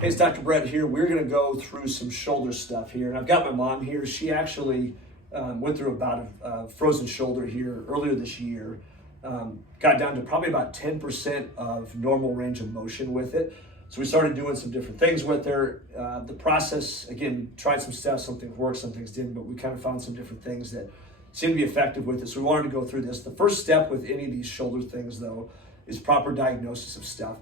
Hey, it's Dr. Brett here. We're going to go through some shoulder stuff here. And I've got my mom here. She actually went through about a frozen shoulder here earlier this year. Got down to probably about 10% of normal range of motion with it. So we started doing some different things with her. The process, again, tried some stuff, some things worked, some things didn't, but we kind of found some different things that seemed to be effective with it. So we wanted to go through this. The first step with any of these shoulder things, though, is proper diagnosis of stuff.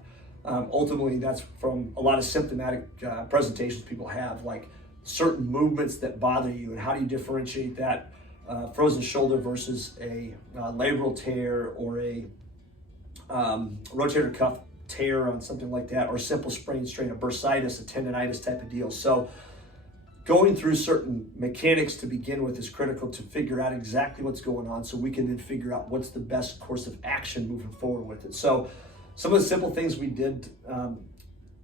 Ultimately, that's from a lot of symptomatic presentations people have, like certain movements that bother you, and how do you differentiate that frozen shoulder versus a labral tear or a rotator cuff tear on something like that, or simple sprain strain, a bursitis, a tendonitis type of deal. So going through certain mechanics to begin with is critical to figure out exactly what's going on, so we can then figure out what's the best course of action moving forward with it. So some of the simple things we did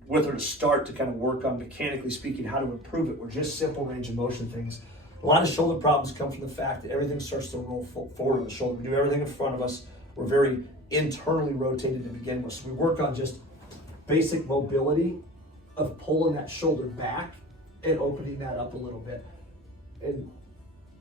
with her to start to kind of work on, mechanically speaking, how to improve it were just simple range of motion things. A lot of shoulder problems come from the fact that everything starts to roll forward on the shoulder. We do everything in front of us. We're very internally rotated to begin with. So we work on just basic mobility of pulling that shoulder back and opening that up a little bit. And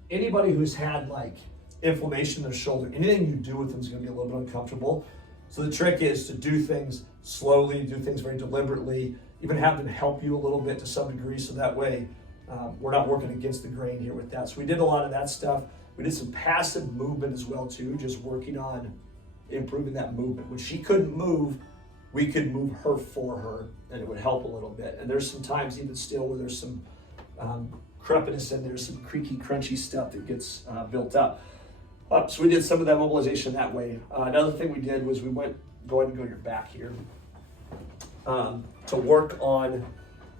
anybody who's had like inflammation in their shoulder, anything you do with them is going to be a little bit uncomfortable. So the trick is to do things slowly, do things very deliberately, even have them help you a little bit to some degree, so that way we're not working against the grain here with that. So we did a lot of that stuff. We did some passive movement as well too, just working on improving that movement. When she couldn't move, we could move her for her, and it would help a little bit. And there's some times even still where there's some crepiness and there's some creaky, crunchy stuff that gets built up. So we did some of that mobilization that way. Another thing we did was we went, go ahead and go to your back here, to work on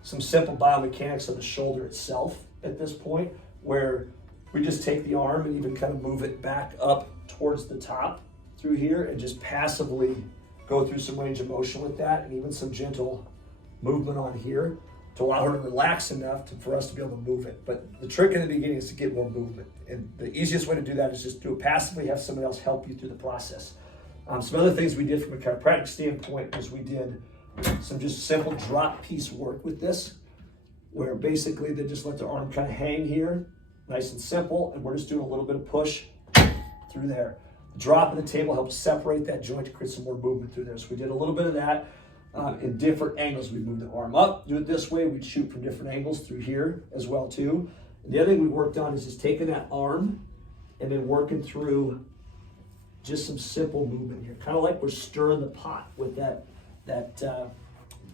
some simple biomechanics of the shoulder itself at this point, where we just take the arm and even kind of move it back up towards the top through here and just passively go through some range of motion with that, and even some gentle movement on here to allow her to relax enough for us to be able to move it. But the trick in the beginning is to get more movement. And the easiest way to do that is just do it passively, have somebody else help you through the process. Some other things we did from a chiropractic standpoint is we did some just simple drop piece work with this, where basically they just let their arm kind of hang here, nice and simple, and we're just doing a little bit of push through there. The drop of the table helps separate that joint to create some more movement through there. So we did a little bit of that. In different angles. We'd move the arm up, do it this way, we'd shoot from different angles through here as well too. And the other thing we worked on is just taking that arm and then working through just some simple movement here, kind of like we're stirring the pot with that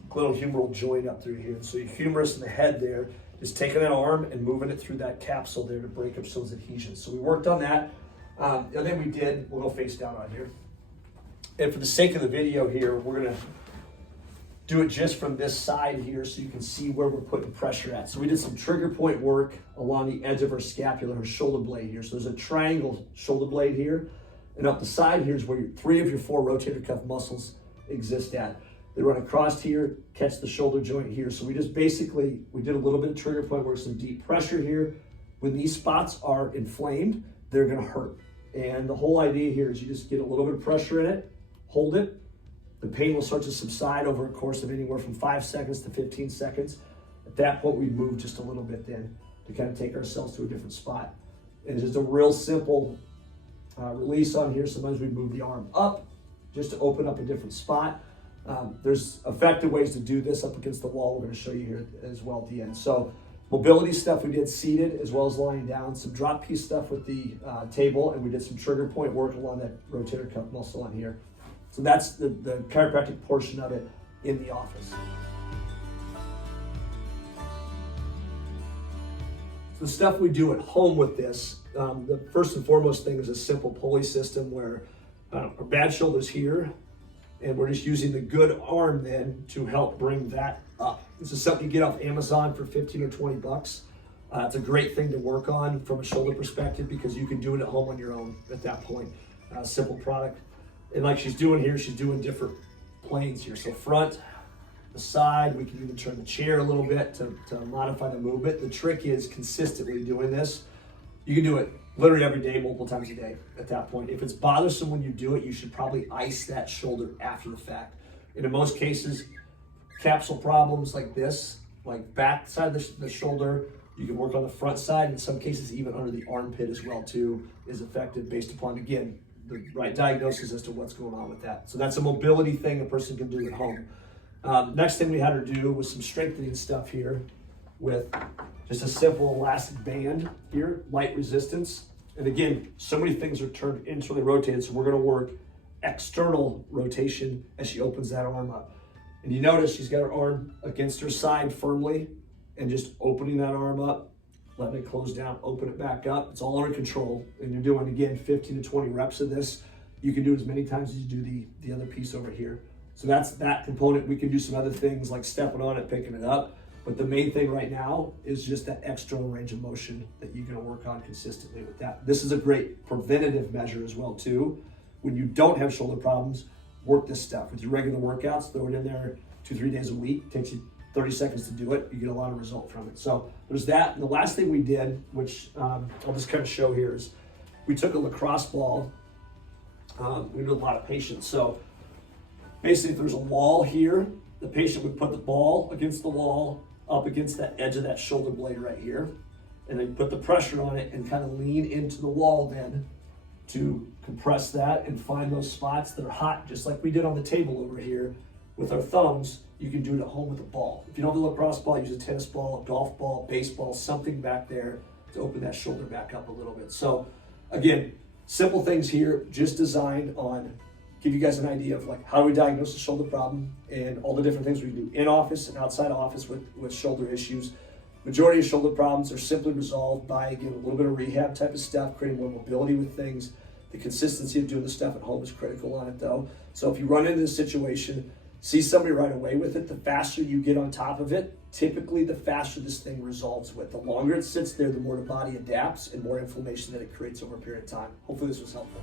glenohumeral joint up through here. So your humerus in the head there, just taking that arm and moving it through that capsule there to break up some of those adhesions. So we worked on that. And then we did, we'll go face down on here. And for the sake of the video here, we're gonna do it just from this side here so you can see where we're putting pressure at. So we did some trigger point work along the edge of her scapula, her shoulder blade here. So there's a triangle shoulder blade here, and up the side here is where three of your four rotator cuff muscles exist at. They run across here, catch the shoulder joint here. So we just basically, we did a little bit of trigger point work, some deep pressure here. When these spots are inflamed, they're gonna hurt. And the whole idea here is you just get a little bit of pressure in it, hold it. The pain will start to subside over a course of anywhere from 5 seconds to 15 seconds. At that point, we move just a little bit then to kind of take ourselves to a different spot. And it's just a real simple release on here. Sometimes we move the arm up just to open up a different spot. There's effective ways to do this up against the wall. We're going to show you here as well at the end. So mobility stuff we did seated as well as lying down. Some drop piece stuff with the table, and we did some trigger point work along that rotator cuff muscle on here. So that's the chiropractic portion of it in the office. So the stuff we do at home with this, the first and foremost thing is a simple pulley system where our bad shoulder's here, and we're just using the good arm then to help bring that up. This is something you get off Amazon for 15 or 20 bucks. It's a great thing to work on from a shoulder perspective because you can do it at home on your own at that point. Simple product. And like she's doing here, she's doing different planes here. So front, the side, we can even turn the chair a little bit to modify the movement. The trick is consistently doing this. You can do it literally every day, multiple times a day at that point. If it's bothersome when you do it, you should probably ice that shoulder after the fact. And in most cases, capsule problems like this, like back side of the shoulder. You can work on the front side. In some cases, even under the armpit as well too is affected based upon, again, the right diagnosis as to what's going on with that. So that's a mobility thing a person can do at home. Next thing we had her do was some strengthening stuff here with just a simple elastic band here, light resistance. And again, so many things are turned internally rotated, so we're gonna work external rotation as she opens that arm up. And you notice she's got her arm against her side firmly and just opening that arm up, letting it close down, open it back up. It's all under control. And you're doing, again, 15 to 20 reps of this. You can do it as many times as you do the other piece over here. So that's that component. We can do some other things like stepping on it, picking it up. But the main thing right now is just that external range of motion that you're gonna work on consistently with that. This is a great preventative measure as well too. When you don't have shoulder problems, work this stuff. With your regular workouts, throw it in there 2-3 days a week. Takes you 30 seconds to do it. You get a lot of result from it. So there's that. And the last thing we did, which I'll just kind of show here, is we took a lacrosse ball. We did a lot of patients. So basically, if there's a wall here, the patient would put the ball against the wall, up against that edge of that shoulder blade right here, and then put the pressure on it and kind of lean into the wall then to compress that and find those spots that are hot, just like we did on the table over here with our thumbs. You can do it at home with a ball. If you don't have a lacrosse ball, use a tennis ball, a golf ball, baseball, something back there to open that shoulder back up a little bit. So again, simple things here, just designed on give you guys an idea of like how do we diagnose the shoulder problem and all the different things we do in office and outside office with shoulder issues. Majority of shoulder problems are simply resolved by, again, a little bit of rehab type of stuff, creating more mobility with things. The consistency of doing the stuff at home is critical on it though. So if you run into this situation, see somebody right away with it, the faster you get on top of it, typically the faster this thing resolves with. The longer it sits there, the more the body adapts and more inflammation that it creates over a period of time. Hopefully this was helpful.